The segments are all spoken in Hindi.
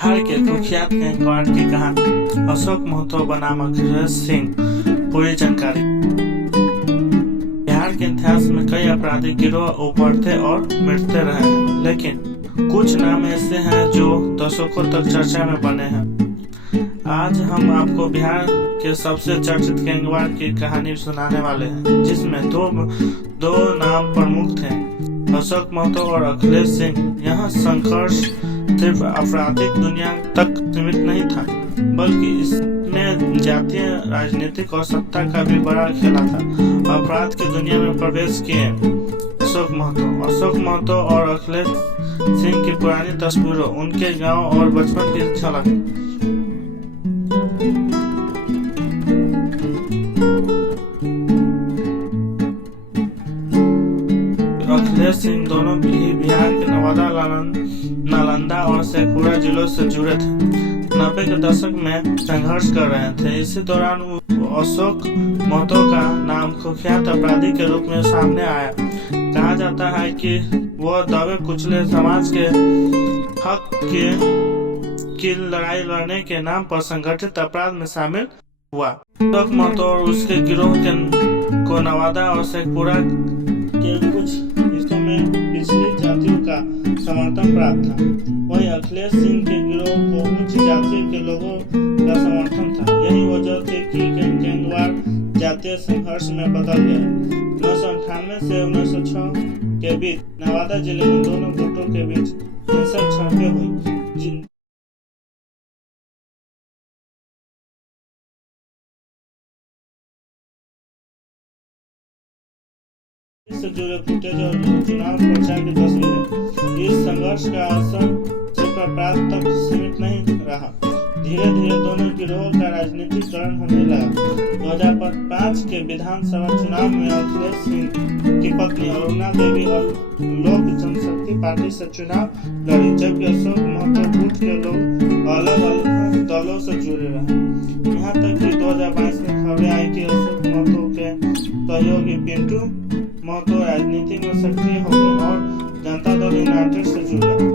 बिहार के कुख्यात गैंगवार की कहानी। अशोक महतो बनाम अखिलेश सिंह। पूरी जानकारी। बिहार के इतिहास में कई आपराधिक गिरोह उभरते और मिटते रहे हैं, लेकिन कुछ नाम ऐसे हैं जो दशकों तक चर्चा में बने हैं। आज हम आपको बिहार के सबसे चर्चित गैंगवार की कहानी सुनाने वाले हैं, जिसमें दो नाम प्रमुख थे, अशोक महतो और अखिलेश सिंह। यह संघर्ष सिर्फ आपराधिक दुनिया तक सीमित नहीं था, बल्कि इसमें जातीय, राजनीतिक और सत्ता का भी बड़ा खेला था। अपराध की दुनिया में प्रवेश किए अशोक महतो और अखिलेश सिंह की पुरानी तस्वीरों, उनके गांव और बचपन की झलक। अखिलेश सिंह दोनों ही बिहार के नवादा, नालंदा और शेखपुरा जिलों से जुड़े थे। 90 के दशक में संघर्ष कर रहे थे। इसी दौरान अशोक महतो का नाम कुख्यात अपराधी के रूप में सामने आया। कहा जाता है कि वह दबे कुचले समाज के हक की लड़ाई लड़ने के नाम पर संगठित अपराध में शामिल हुआ। अशोक महतो और उसके गिरोह को नवादा और शेखपुरा के कुछ हिस्सों में पिछड़ी जातियों का समर्थन प्राप्त था। वहीं अखिलेश सिंह के गिरोह को उच्च जाति के लोगों का समर्थन था। यही वजह थी कि गैंगवार जातीय संघर्ष में बदल गया। 1998 से 1906 के बीच नवादा जिले में दोनों गुटों के बीच हिंसक झड़पें हुई, से जुड़े फुटेज और चुनाव प्रचार की तस्वीरें। इस संघर्ष का असर सिर्फ अपराध तक सीमित नहीं रहा। धीरे धीरे दोनों गिरोह का राजनीतिकरण होने लगा। 2005 के विधानसभा चुनाव में अखिलेश सिंह की पत्नी अरुणा देवी और लोक जनशक्ति पार्टी से चुनाव लड़ी, जबकि अशोक महतो गुट के लोग अलग अलग दलों से जुड़े रहे। यहाँ तक कि 2022 में खबरें आई कि अशोक महतो के सहयोगी पिंटू महतो राजनीति में सक्रिय हो गए और जनता दल यूनाइटेड से जुड़ गए।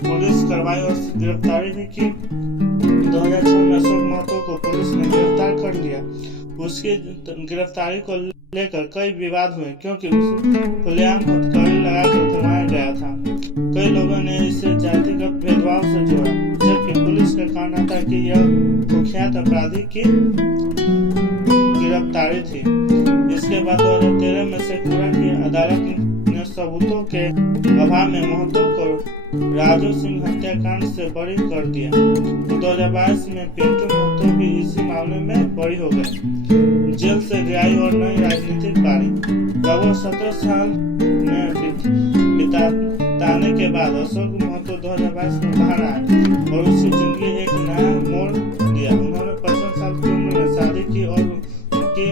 पुलिस कार्रवाई और गिरफ्तारी भी की। 2006 में अशोक महतो को पुलिस ने गिरफ्तार कर लिया। उसकी गिरफ्तारी को लेकर कई विवाद हुए, क्योंकि उसे खुलेआम हथकड़ी लगाकर घुमाया गया था। कई लोगों ने इसे जातिगत भेदभाव से जोड़ा, जबकि पुलिस का कहना था कि यह कुख्यात अपराधी की गिरफ्तारी थी। इसके बाद 2013 में शेखपुरा की अदालत ने सबूतों के अभाव में महतो को राजू सिंह हत्याकांड से बरी कर दिया। 2022 में पिंटू महतो भी इसी मामले में बरी हो गए। जेल से रिहाई और नई राजनीतिक पारी। लगभग 17 साल में बिताने के बाद अशोक महतो 2022 में बाहर आए और उसकी जिंदगी एक नया मोड़ लिया। उन्होंने 55 साल की उम्र में शादी की और उनकी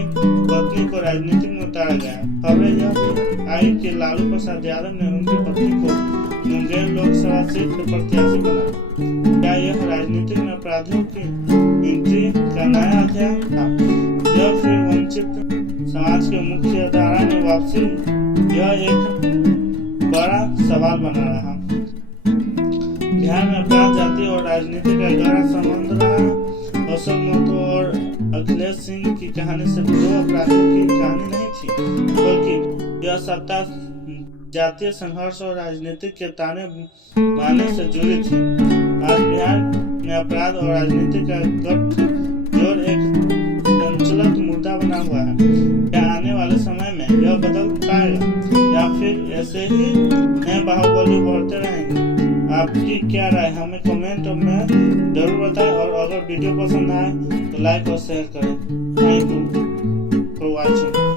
पत्नी को राजनीति में उतारा गया। खबरें यह भी आई कि लालू प्रसाद यादव ने उनकी पत्नी को मुंगेर लोकसभा सीट पर प्रत्याशी बनाया। क्या यह राजनीति में अपराधियों की एंट्री का नया अध्याय था, या फिर वंचित समाज के मुख्य धारा में वापसी? यह एक बड़ा सवाल बना रहा। बिहार में अपराध, जाति और राजनीति का गहरा संबंध रहा। अशोक महतो और अखिलेश सिंह की कहानी सिर्फ दो अपराधियों की कहानी नहीं थी, बल्कि यह सत्ता, जातीय संघर्ष और राजनीतिक के ताने बाने से जुड़ी थी। आज बिहार में अपराध और राजनीति का गठजोड़ एक संचलत मुद्दा बना हुआ है। क्या आने वाले समय में यह बदल पाएगा, या फिर ऐसे ही नए बाहुबली बढ़ते रहेंगे? आपकी क्या राय हमें कमेंट में जरूर बताएं, और अगर वीडियो पसंद आए तो लाइक और शेयर करें। Thank you for watching.